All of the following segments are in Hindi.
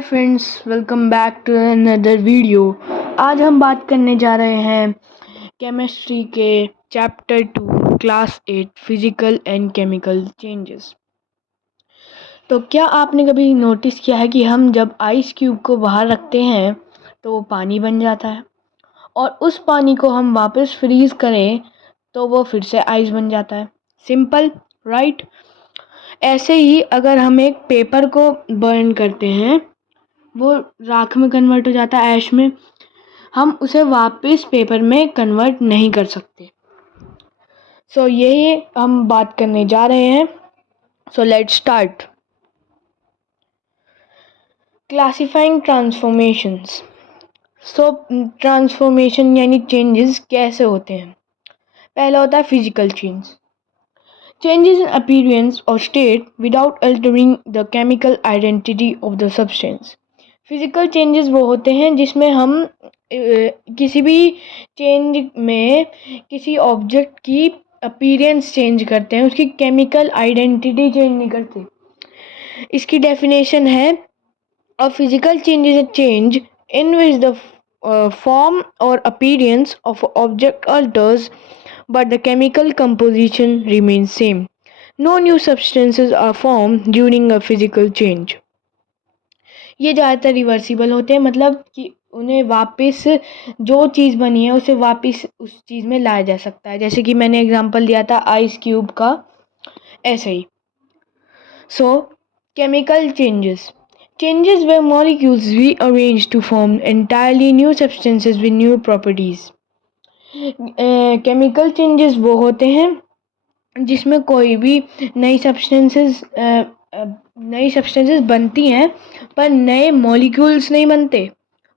Friends, welcome back to another video. आज हम बात करने जा रहे हैं केमिस्ट्री के chapter 2 class 8 physical and chemical changes. तो क्या आपने कभी नोटिस किया है कि हम जब आइस क्यूब को बाहर रखते हैं तो वो पानी बन जाता है, और उस पानी को हम वापस फ्रीज़ करें तो वो फिर से आइस बन जाता है। Simple, right? ऐसे ही अगर हम एक पेपर को बर्न करते हैं, वो राख में कन्वर्ट हो जाता है, ऐश में। हम उसे वापस पेपर में कन्वर्ट नहीं कर सकते। सो यही हम बात करने जा रहे हैं। So let's start. Classifying transformations. So transformation यानी चेंजेस कैसे होते हैं। पहला होता है physical change. Changes in appearance और state without altering the chemical identity of the substance. Physical changes वो होते हैं जिसमें हम किसी भी चेंज में किसी ऑब्जेक्ट की अपीयरेंस चेंज करते हैं, उसकी केमिकल आइडेंटिटी चेंज नहीं करते। इसकी डेफिनेशन है, अ physical change is a change in which the form or appearance of an object alters but the chemical composition remains same. No new substances are formed during a physical change. ये ज़्यादातर रिवर्सिबल होते हैं, मतलब कि उन्हें वापस जो चीज़ बनी है उसे वापस उस चीज़ में लाया जा सकता है। जैसे कि मैंने एग्जांपल दिया था आइस क्यूब का, ऐसे ही। So chemical changes where molecules rearrange to form entirely new substances with new properties. Chemical changes वो होते हैं जिसमें कोई भी नई सब्सटेंसेस बनती हैं, पर नए मॉलिक्यूल्स नहीं बनते,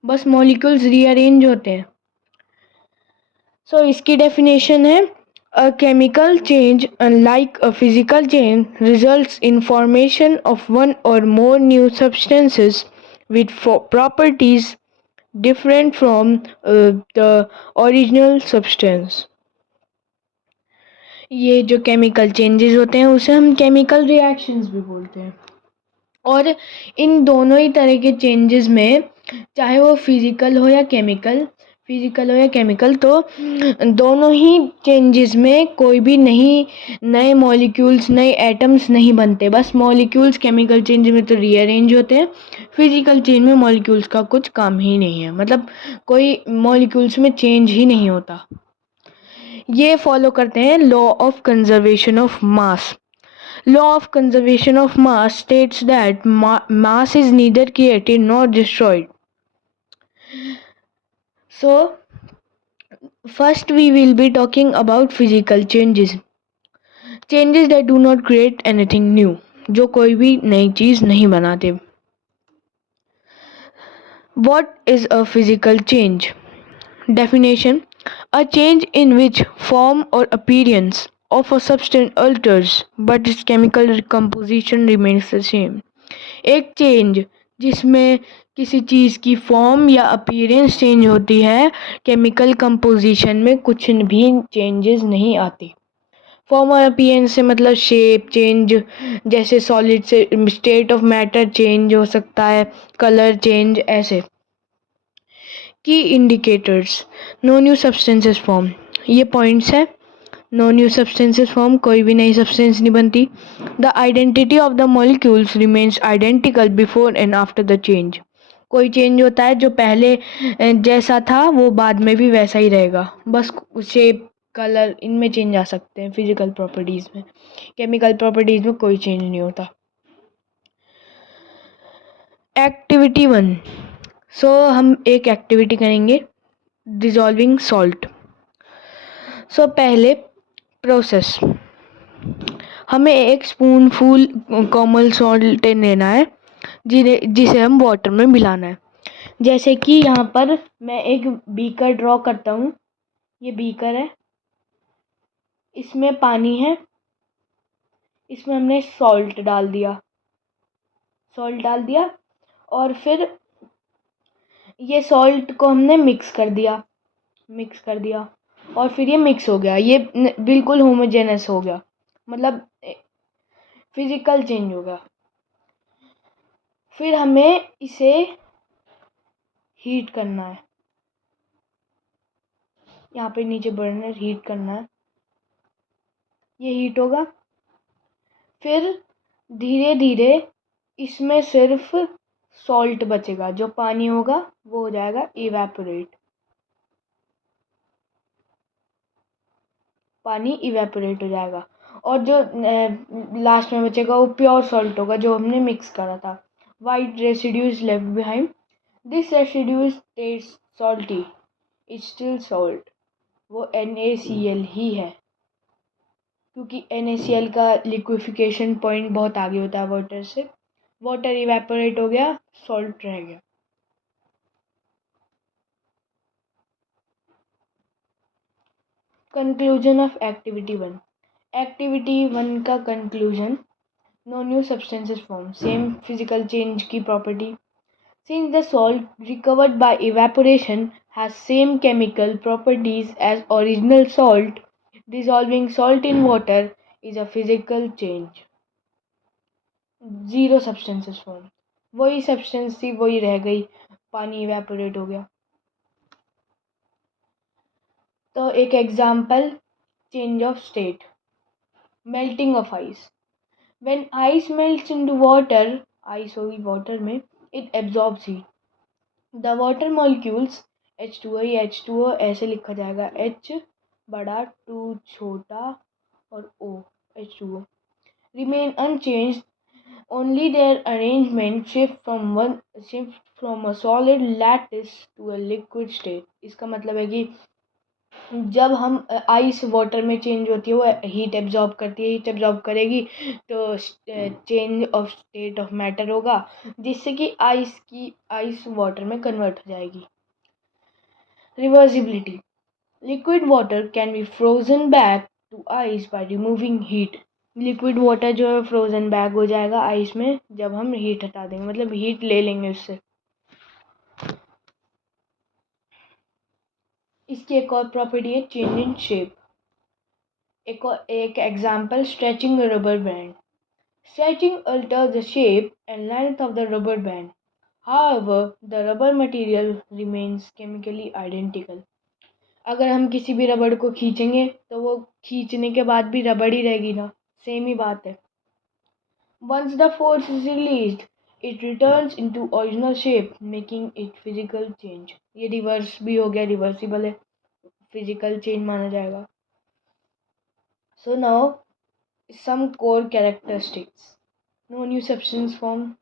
बस मॉलिक्यूल्स रीअरेंज होते हैं। सो इसकी डेफिनेशन है, a chemical change unlike a physical change results in formation of one or more new substances with properties different from the original substance. ये जो केमिकल चेंजेस होते हैं उसे हम केमिकल रिएक्शंस भी बोलते हैं। और इन दोनों ही तरह के चेंजेस में, चाहे वो फिजिकल हो या केमिकल, तो दोनों ही चेंजेस में कोई भी नए मॉलिक्यूल्स, नए एटम्स नहीं बनते। बस मॉलिक्यूल्स केमिकल चेंज में तो रीअरेंज होते हैं, फिजिकल चेंज में मॉलिक्यूल्स का कुछ काम ही नहीं है, मतलब कोई मॉलिक्यूल्स में चेंज ही नहीं होता। ये फॉलो करते हैं law of conservation of mass. Law of conservation of mass states that mass is neither created nor destroyed. So, first we will be talking about physical changes. Changes that do not create anything new. जो कोई भी नई चीज नहीं बनाते. What is a physical change? Definition: a change in which form or appearance of a substance alters but its chemical composition remains the same. एक चेंज जिसमें किसी चीज़ की फॉर्म या अपीयरेंस चेंज होती है, केमिकल कंपोजिशन में कुछ भी चेंजेस नहीं आती। फॉर्म और अपीयरेंस से मतलब शेप चेंज, जैसे सॉलिड से स्टेट ऑफ मैटर चेंज हो सकता है, कलर चेंज, ऐसे। की indicators: no new substances form, ये पॉइंट्स है। नो न्यू सब्सटेंसेस फॉर्म, कोई भी नई सब्सटेंस नहीं बनती। The identity of the molecules remains identical before and after the change, कोई चेंज होता है जो पहले जैसा था वो बाद में भी वैसा ही रहेगा, बस शेप कलर इनमें चेंज आ सकते हैं, फिजिकल प्रॉपर्टीज में। केमिकल प्रॉपर्टीज में कोई चेंज नहीं होता। एक्टिविटी 1। सो हम एक एक्टिविटी करेंगे, डिजॉल्विंग सॉल्ट। सो पहले प्रोसेस, हमें एक स्पून फुल कॉमन सॉल्ट लेना है जिसे हम वाटर में मिलाना है। जैसे कि यहाँ पर मैं एक बीकर ड्रॉ करता हूँ। ये बीकर है, इसमें पानी है, इसमें हमने सॉल्ट डाल दिया और फिर ये सॉल्ट को हमने मिक्स कर दिया और फिर ये मिक्स हो गया, ये बिल्कुल होमोजेनस हो गया, मतलब फिजिकल चेंज हो गया। फिर हमें इसे हीट करना है, यहाँ पे नीचे बर्नर हीट करना है, ये हीट होगा। फिर धीरे धीरे इसमें सिर्फ सॉल्ट बचेगा, जो पानी होगा वो हो जाएगा इवेपोरेट, पानी इवेपोरेट हो जाएगा। और जो लास्ट में बचेगा वो प्योर सॉल्ट होगा, जो हमने मिक्स करा था। White residue is left behind, this residue test salty, is still salt, वो NaCl ही है, क्योंकि NaCl का लिक्विफिकेशन पॉइंट बहुत आगे होता है वाटर से। वाटर इवेपोरेट हो गया, सॉल्ट रह गया। Conclusion of activity 1। एक्टिविटी 1 का conclusion, no new substances form, same physical change की property. Since the salt recovered by evaporation has same chemical properties as original salt, dissolving salt in water is a physical change. Zero substances form, वही सब्सटेंस थी वही रह गई, पानी इवेपोरेट हो गया। तो एक example, change of state, melting of ice. When ice melts into water, ice होगी वाटर में, it absorbs heat. The water molecules H2O, ये H2O ऐसे लिखा जाएगा, H बड़ा, 2 छोटा और O, H2O remain unchanged, only their arrangement shift from a solid lattice to a liquid state। इसका मतलब है कि जब हम आइस वाटर में चेंज होती है, वो हीट एब्जॉर्ब करती है, हीट एब्जॉर्ब करेगी तो change of state of matter होगा, जिससे कि आइस वाटर में कन्वर्ट हो जाएगी। Reversibility, liquid water can be frozen back to ice by removing heat. Liquid water जो है फ्रोजन बैक हो जाएगा आइस में जब हम हीट हटा देंगे, मतलब हीट ले लेंगे उससे। इसकी एक और प्रॉपर्टी है, चेंज इन शेप। एक example, stretching a rubber band. Stretching alters the shape and length of the rubber band. However, the rubber material remains chemically identical. अगर हम किसी भी रबड़ को खींचेंगे तो वो खींचने के बाद भी रबड़ ही रहेगी ना, सेम ही बात है। Once the force is released, it returns into original shape, making it physical change. ये रिवर्स भी हो गया, रिवर्सिबल है, फिजिकल चेंज माना जाएगा। So now some core characteristics. No new substance formed.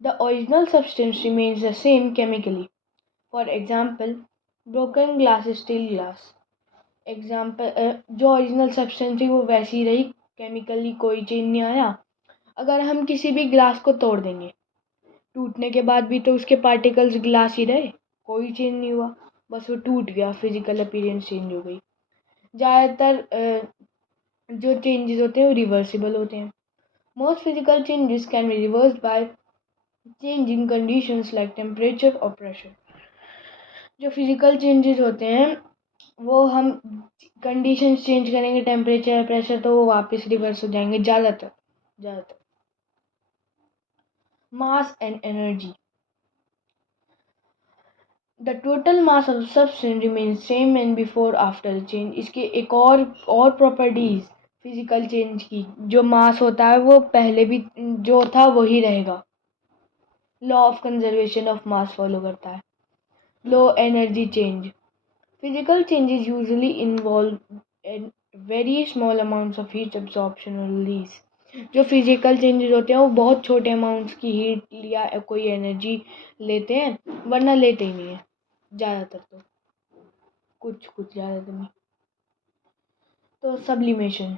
The original substance remains the same chemically. For example, broken glass is still glass. Example, जो ओरिजिनल सब्सटेंस थी वो वैसी ही रही, केमिकली कोई चेंज नहीं आया। अगर हम किसी भी ग्लास को तोड़ देंगे, टूटने के बाद भी तो उसके पार्टिकल्स ग्लास ही रहे, कोई चेंज नहीं हुआ, बस वो टूट गया, फिजिकल अपीयरेंस चेंज हो गई। ज़्यादातर जो चेंजेस होते हैं वो रिवर्सिबल होते हैं। Most physical changes can be reversed by changing conditions like temperature और प्रेशर। जो फिजिकल चेंजेस होते हैं वो हम कंडीशंस चेंज करेंगे, टेम्परेचर प्रेशर, तो वो वापस रिवर्स हो जाएंगे ज़्यादातर। Mass and energy, the total mass of substance remain same and before after change. इसके एक और प्रॉपर्टीज फिजिकल चेंज की, जो मास होता है वो पहले भी जो था वही रहेगा, law of conservation of mass follow करता है। Low energy change, physical changes usually involve very small amounts of heat absorption और रिलीज। जो फिजिकल चेंजेस होते हैं वो बहुत छोटे अमाउंट्स की हीट या कोई एनर्जी लेते हैं, वरना लेते ही नहीं है ज़्यादातर, तो कुछ ज़्यादातर नहीं। तो सब्लिमेशन,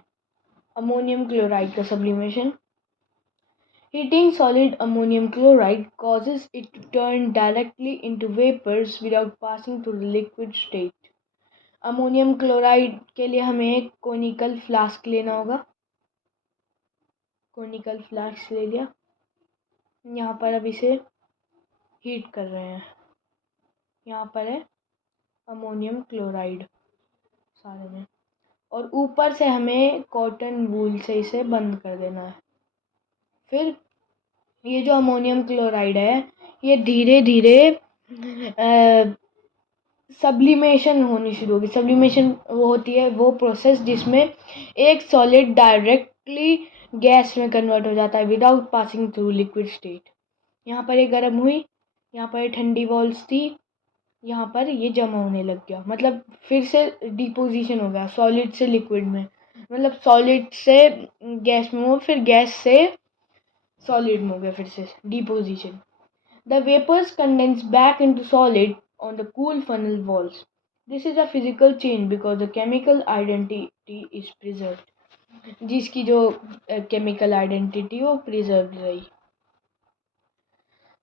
अमोनियम क्लोराइड का sublimation, heating solid ammonium chloride causes it to turn directly into vapors without passing through the liquid state. Ammonium chloride के लिए हमें एक कोनिकल फ्लास्क लेना होगा, कोनिकल फ्लास्क ले लिया, यहाँ पर अब इसे हीट कर रहे हैं, यहाँ पर है अमोनियम क्लोराइड सारे में, और ऊपर से हमें कॉटन वूल से इसे बंद कर देना है। फिर ये जो अमोनियम क्लोराइड है ये धीरे धीरे सब्लिमेशन होनी शुरू होगी। सब्लिमेशन वो होती है वो प्रोसेस जिसमें एक सॉलिड डायरेक्टली गैस में कन्वर्ट हो जाता है without passing through liquid state. यहाँ पर ये गर्म हुई, यहाँ पर ये ठंडी वॉल्स थी, यहाँ पर ये जमा होने लग गया, मतलब फिर से डिपोजिशन हो गया सॉलिड से लिक्विड में, मतलब सॉलिड से गैस में हो, फिर गैस से सॉलिड में हो गया, फिर से deposition. The vapors condense back into solid on the cool funnel walls. This is a physical change because the chemical identity is preserved. जिसकी जो chemical identity वो preserved रही।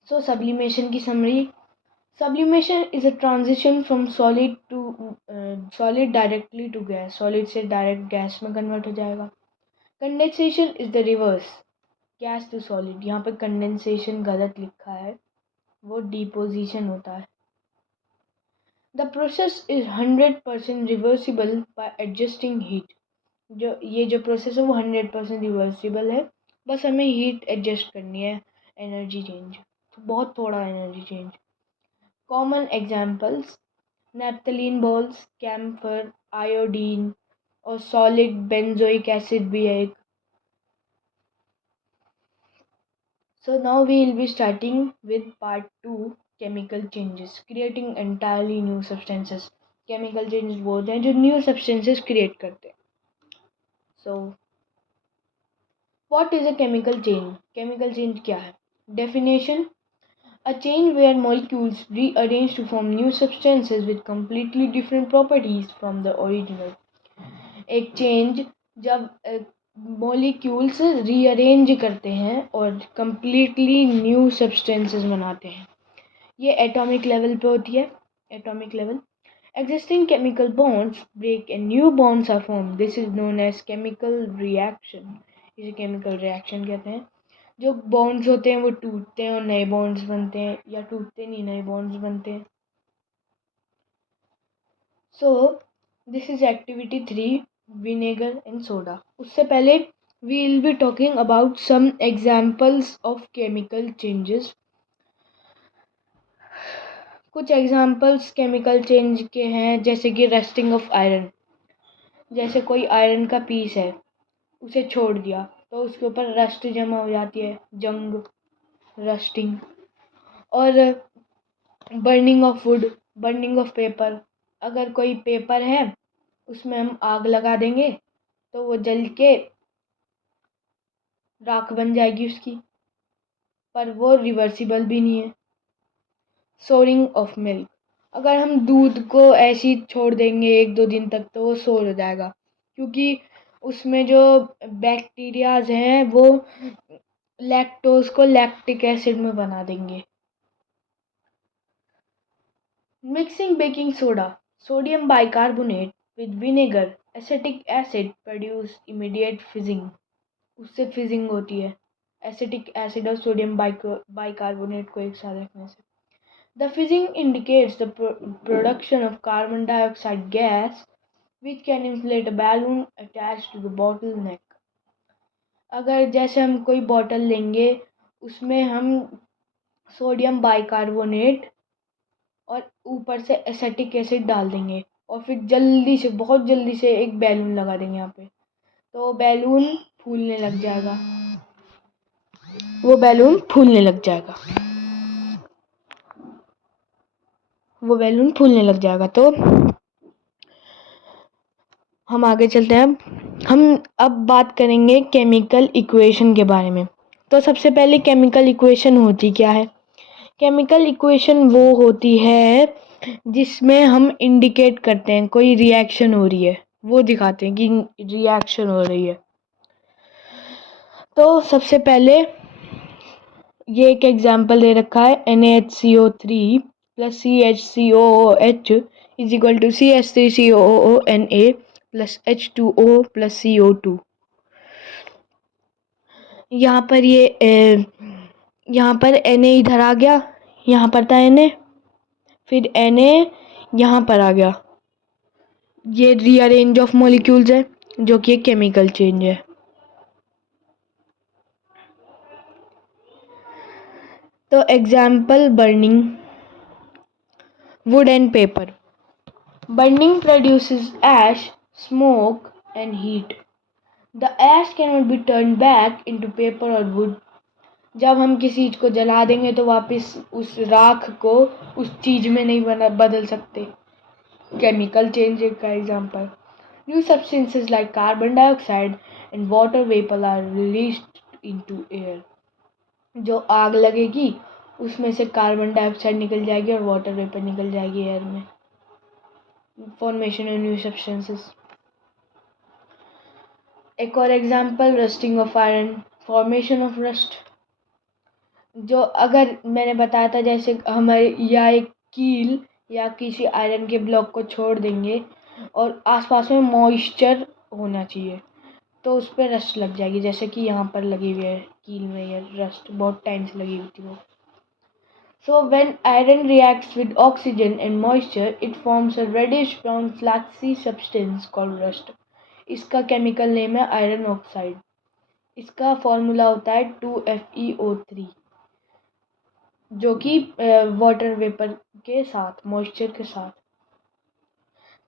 So sublimation की summary. Sublimation is a transition from solid to solid directly to gas. Solid से direct gas में convert हो जाएगा. Condensation is the reverse. Gas to solid. यहाँ पर condensation गलत लिखा है, वो डिपोजिशन होता है। The process is 100% reversible bye adjusting heat. जो प्रोसेस है वो 100% रिवर्सिबल है, बस हमें हीट एडजस्ट करनी है, एनर्जी चेंज, तो बहुत थोड़ा energy change. Common examples naphthalene balls, camphor, iodine और सॉलिड बेंजोइक एसिड भी है एक। So now we will be starting with part 2, chemical changes, creating entirely new substances. Chemical changes वो होते हैं जो new substances create करते हैं। So what is a chemical change? Chemical change क्या है? Definition: a change where molecules rearrange to form new substances with completely different properties from the original. एक चेंज जब मॉलिक्यूल्स रीअरेंज करते हैं और कंप्लीटली न्यू सब्सटेंसेस बनाते हैं। ये एटॉमिक लेवल पे होती है। Atomic level existing chemical bonds break and new bonds are formed. This is known as chemical reaction. इसे chemical reaction कहते हैं। जो bonds होते हैं वो टूटते हैं और नए bonds बनते हैं, या टूटते नहीं नए bonds बनते हैं। So this is activity 3, vinegar and soda. उससे पहले we will be talking about some examples of chemical changes. कुछ एग्जाम्पल्स केमिकल चेंज के हैं, जैसे कि रस्टिंग ऑफ आयरन। जैसे कोई आयरन का पीस है, उसे छोड़ दिया तो उसके ऊपर रस्ट जमा हो जाती है, जंग, रस्टिंग। और burning of would, burning of paper. अगर कोई पेपर है उसमें हम आग लगा देंगे तो वो जल के राख बन जाएगी उसकी, पर वो रिवर्सिबल भी नहीं है। सोरिंग ऑफ मिल्क, अगर हम दूध को ऐसे ही छोड़ देंगे 1-2 दिन तक तो वो सोर हो जाएगा, क्योंकि उसमें जो बैक्टीरियाज हैं वो लैक्टोज को लैक्टिक एसिड में बना देंगे। Mixing baking soda, sodium bicarbonate with vinegar, acetic acid produce immediate fizzing. उससे फिजिंग होती है एसिटिक एसिड और सोडियम बाइकार्बोनेट को एक साथ रखने से। The fizzing indicates the production of carbon dioxide gas, which can inflate a balloon attached to the bottle neck. अगर जैसे हम कोई बॉटल लेंगे उसमें हम सोडियम बाइकार्बोनेट और ऊपर से एसिटिक एसिड डाल देंगे और फिर जल्दी से, बहुत जल्दी से एक बैलून लगा देंगे यहाँ पे, तो बैलून फूलने लग जाएगा, वो बैलून फूलने लग जाएगा, वो बैलून फूलने लग जाएगा। तो हम आगे चलते हैं। हम अब बात करेंगे केमिकल इक्वेशन के बारे में। तो सबसे पहले केमिकल इक्वेशन होती क्या है? केमिकल इक्वेशन वो होती है जिसमें हम इंडिकेट करते हैं कोई रिएक्शन हो रही है, वो दिखाते हैं कि रिएक्शन हो रही है। तो सबसे पहले ये एक एग्जांपल दे रखा है, NaHCO3 + CHCOOH is equal to CH3COONA + H2O + CO2। यहाँ पर यहाँ पर Na इधर आ गया, यहाँ पर था Na, फिर Na यहाँ पर आ गया। ये रीअरेंज ऑफ मॉलिक्यूल्स है जो कि एक केमिकल चेंज है। तो example burning wood and paper. Burning produces ash, smoke, and heat. The ash cannot be turned back into paper or wood. जब हम किसी चीज को जला देंगे तो वापस उस राख को उस चीज में नहीं बदल सकते. Chemical change का example. New substances like carbon dioxide and water vapor are released into air. जो आग लगेगी उसमें से कार्बन डाइऑक्साइड निकल जाएगी और वाटर वेपर निकल जाएगी एयर में. Formation of new substances. एक और example rusting of iron. Formation of rust. जो अगर मैंने बताया था जैसे हमारे या एक कील या किसी आयरन के ब्लॉक को छोड़ देंगे और आसपास में मॉइस्चर होना चाहिए तो उस पर रस्ट लग जाएगी, जैसे कि यहाँ पर लगी हुई है कील में ये रस्ट बहुत टाइम से लगी हुई थी वो. So when iron reacts with oxygen and moisture, it forms a reddish brown flaxy substance called rust. इसका केमिकल नेम है आयरन ऑक्साइड. इसका फॉर्मूला होता है 2FeO3 जो कि वाटर वेपर के साथ मॉइस्चर के साथ.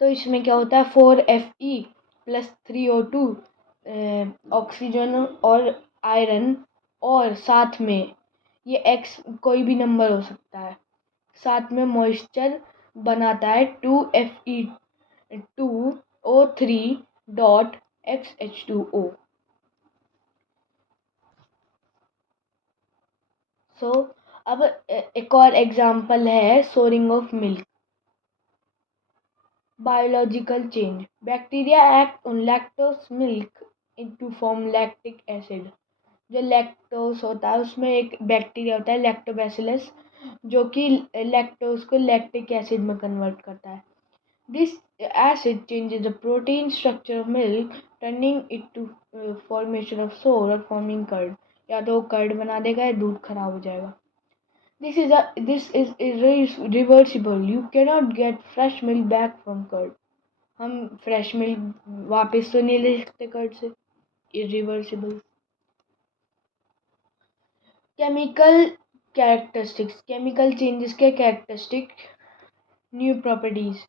तो इसमें क्या होता है 4Fe प्लस 3O2 ऑक्सीजन और आयरन और साथ में ये x कोई भी नंबर हो सकता है, साथ में मॉइस्चर बनाता है 2Fe2O3 सो अब एक और एग्जांपल है souring of milk. Biological change. Bacteria act on lactose milk to form lactic acid. जो लैक्टोस होता है उसमें एक बैक्टीरिया होता है लैक्टोबैसिलस जो कि लैक्टोस को लैक्टिक एसिड में कन्वर्ट करता है. This acid changes the protein structure of milk turning it to formation of sour और फॉर्मिंग कर्ड. या तो कर्ड बना देगा या दूध खराब हो जाएगा. This is irreversible. You cannot get fresh milk back from curd. हम फ्रेश मिल्क वापस तो नहीं ले सकते कर्ड से. Irreversible. Chemical characteristics. Chemical changes के कैरेक्टरिस्टिक. New properties.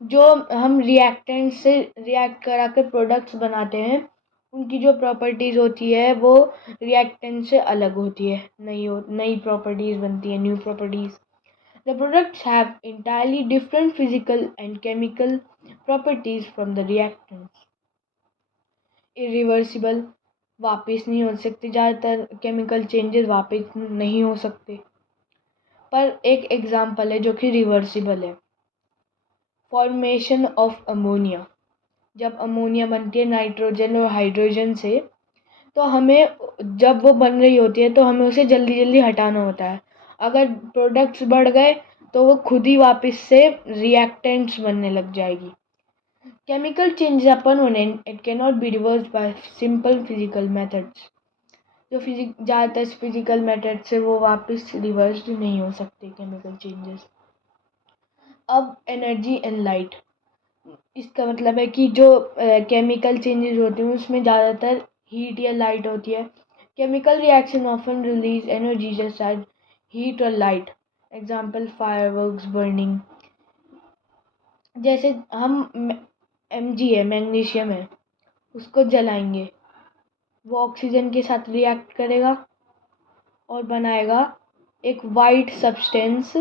जो हम रिएक्टेंट से रिएक्ट करा कर प्रोडक्ट्स बनाते हैं उनकी जो प्रॉपर्टीज होती है वो रिएक्टेंट से अलग होती है. नई प्रॉपर्टीज बनती है, new properties. The products have entirely different physical and chemical properties from the reactants. Irreversible. वापस नहीं हो सकते. ज़्यादातर केमिकल चेंजेस वापस नहीं हो सकते, पर एक एग्जांपल है जो कि रिवर्सिबल है. Formation of ammonia. जब अमोनिया बनती है नाइट्रोजन और हाइड्रोजन से तो हमें जब वो बन रही होती है तो हमें उसे जल्दी जल्दी हटाना होता है. अगर प्रोडक्ट्स बढ़ गए तो वो खुद ही वापस से रिएक्टेंट्स बनने लग जाएगी. Chemical changes are permanent. It can not be reversed by simple physical methods. जो ज़्यादातर फिजिकल मेथड से वो वापस रिवर्स्ड नहीं हो सकते केमिकल चेंजेस. अब एनर्जी एंड लाइट. इसका मतलब है कि जो केमिकल चेंजेस होते हैं उसमें ज़्यादातर हीट या लाइट होती है. Chemical reaction often release energy just as heat और लाइट. Example fireworks burning. जैसे हम Mg है, मैग्नीशियम है, उसको जलाएंगे वो ऑक्सीजन के साथ रिएक्ट करेगा और बनाएगा एक वाइट सब्सटेंस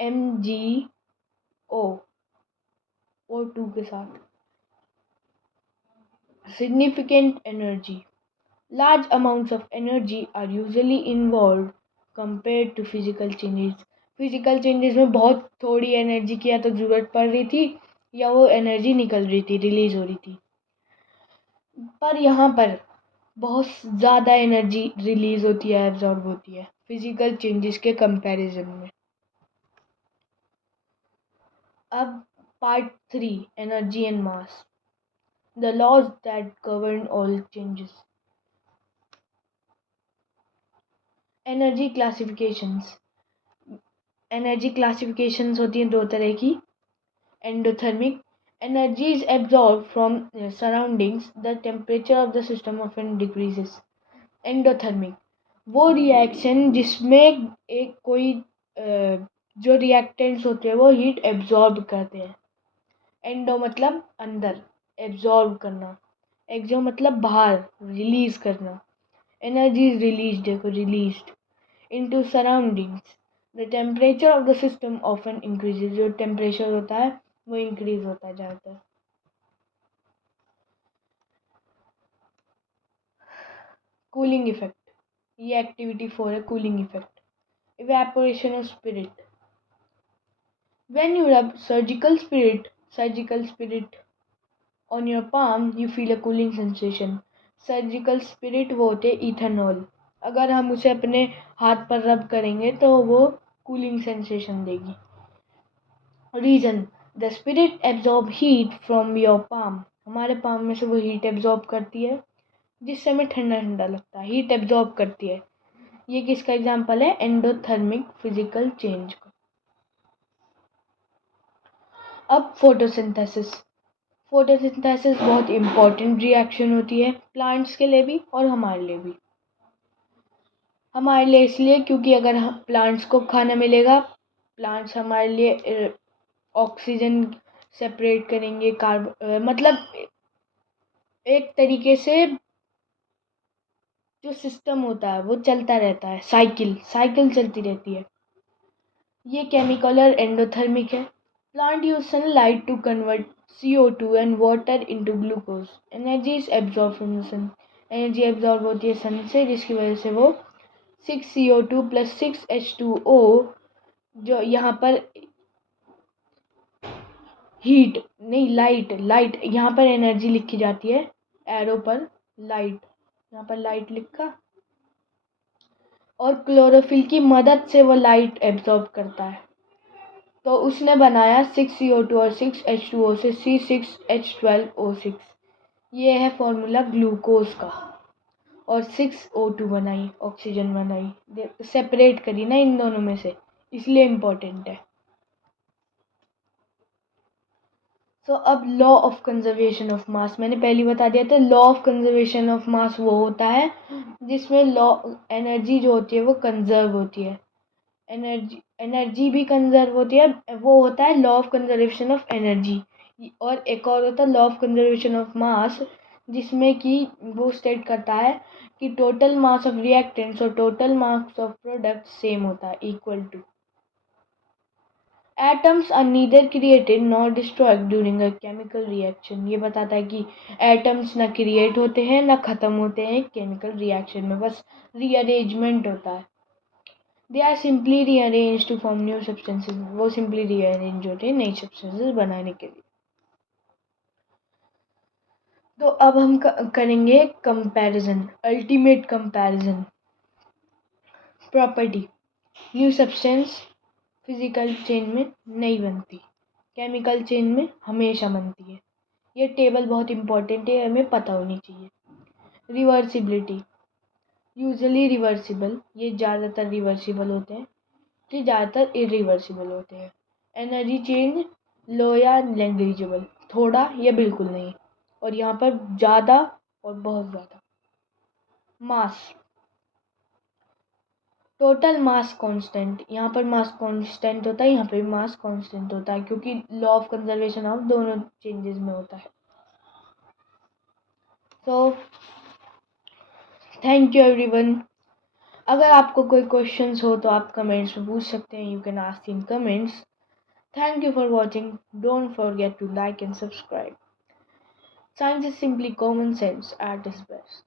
MgO2 के साथ. Significant energy. Large amounts of energy are usually involved compared to physical changes. Physical changes में बहुत थोड़ी एनर्जी की या तो ज़रूरत पड़ रही थी या वो एनर्जी निकल रही थी, रिलीज हो रही थी. पर यहाँ पर बहुत ज़्यादा एनर्जी रिलीज होती है, एब्जॉर्ब होती है फिजिकल चेंजेस के कंपैरिजन में. अब part 3 energy and mass. The laws that govern all changes. Energy classifications. Energy classifications होती हैं दो तरह की. Endothermic. Energy is absorb from surroundings. The temperature of the system often decreases. Endothermic. वो रिएक्शन जिसमें एक कोई जो रिएक्टेंट्स होते हैं वो हीट एब्जॉर्ब करते हैं। एंडो मतलब अंदर, एब्जॉर्ब करना। एक्सो मतलब बाहर, रिलीज करना। एनर्जी इज रिलीज, देखो released into surroundings. The temperature of the system often increases, जो टेम्परेचर होता है वो इंक्रीज होता है ज़्यादातर। कूलिंग इफेक्ट, ये एक्टिविटी 4 है, cooling effect. Evaporation of spirit, when you rub surgical spirit on your palm you feel a cooling sensation। Surgical spirit वो होते हैं इथेनॉल, अगर हम उसे अपने हाथ पर रब करेंगे तो वो कूलिंग सेंसेशन देगी। Reason, the spirit absorb heat from your palm, हमारे पाम में से वो हीट एब्जॉर्ब करती है जिससे हमें ठंडा ठंडा लगता है, हीट एब्जॉर्ब करती है। ये किसका एग्जाम्पल है? एंडोथर्मिक फिजिकल चेंज का। अब फोटोसिंथेसिस, फोटोसिंथेसिस बहुत इंपॉर्टेंट रिएक्शन होती है प्लांट्स के लिए भी और हमारे लिए भी। हमारे लिए इसलिए क्योंकि अगर प्लांट्स को खाना मिलेगा, प्लांट्स हमारे लिए ऑक्सीजन सेपरेट करेंगे, कार्बन मतलब एक तरीके से जो सिस्टम होता है वो चलता रहता है, साइकिल साइकिल चलती रहती है। ये केमिकल और एंडोथर्मिक है। Plant use sunlight to convert CO2 and water into glucose. Energy is absorb from the sun, energy absorb होती है सन से जिसकी वजह से वो 6CO2 + 6H2O, जो यहाँ पर हीट नहीं, लाइट यहाँ पर एनर्जी लिखी जाती है एरो पर, लाइट यहाँ पर लाइट लिखा, और क्लोरोफिल की मदद से वो लाइट एब्जॉर्ब करता है। तो उसने बनाया 6CO2 और 6H2O से C6H12O6, ये है फॉर्मूला ग्लूकोज का। और 6O2 बनाई, ऑक्सीजन बनाई, सेपरेट करी ना इन दोनों में से, इसलिए इम्पोर्टेंट है। तो अब लॉ ऑफ कंजर्वेशन ऑफ मास, मैंने पहले बता दिया था। लॉ ऑफ कंजर्वेशन ऑफ मास वो होता है जिसमें लॉ एनर्जी जो होती है वो कंजर्व होती है, एनर्जी भी कंजर्व होती है, वो होता है law of conservation of energy. और एक और होता है law of conservation of mass, जिसमें कि वो स्टेट करता है कि टोटल मास ऑफ रिएक्टेंट्स और total mass of product same होता है, equal to. Atoms are neither created nor destroyed during a chemical reaction, ये बताता है कि एटम्स ना क्रिएट होते हैं ना ख़त्म होते हैं केमिकल रिएक्शन में, बस रीअरेंजमेंट होता है। They are simply rearrange to form new substances, वो सिंपली रीअरेंज होते हैं नई सब्सटेंसेज बनाने के लिए। तो अब हम करेंगे comparison, ultimate comparison. Property, new substance physical chain में नहीं बनती, केमिकल चेन में हमेशा बनती है। ये टेबल बहुत इंपॉर्टेंट है, हमें पता होनी चाहिए। रिवर्सिबिलिटी, यूजुअली रिवर्सिबल, ये ज़्यादातर रिवर्सिबल होते हैं, ये ज़्यादातर इरिवर्सिबल होते हैं। एनर्जी चेंज लो या नेग्लिजिबल, थोड़ा या बिल्कुल नहीं, और यहाँ पर ज़्यादा और बहुत ज़्यादा। मास, टोटल मास कांस्टेंट, यहाँ पर मास कांस्टेंट होता है, यहाँ पे मास कांस्टेंट होता है, क्योंकि लॉ ऑफ कंजर्वेशन ऑफ दोनों चेंजेस में होता है। तो थैंक यू एवरीवन। अगर आपको कोई क्वेश्चंस हो तो आप कमेंट्स में पूछ सकते हैं, you can ask in comments. Thank you for watching. Don't forget to like and subscribe. Science is simply common sense at its best.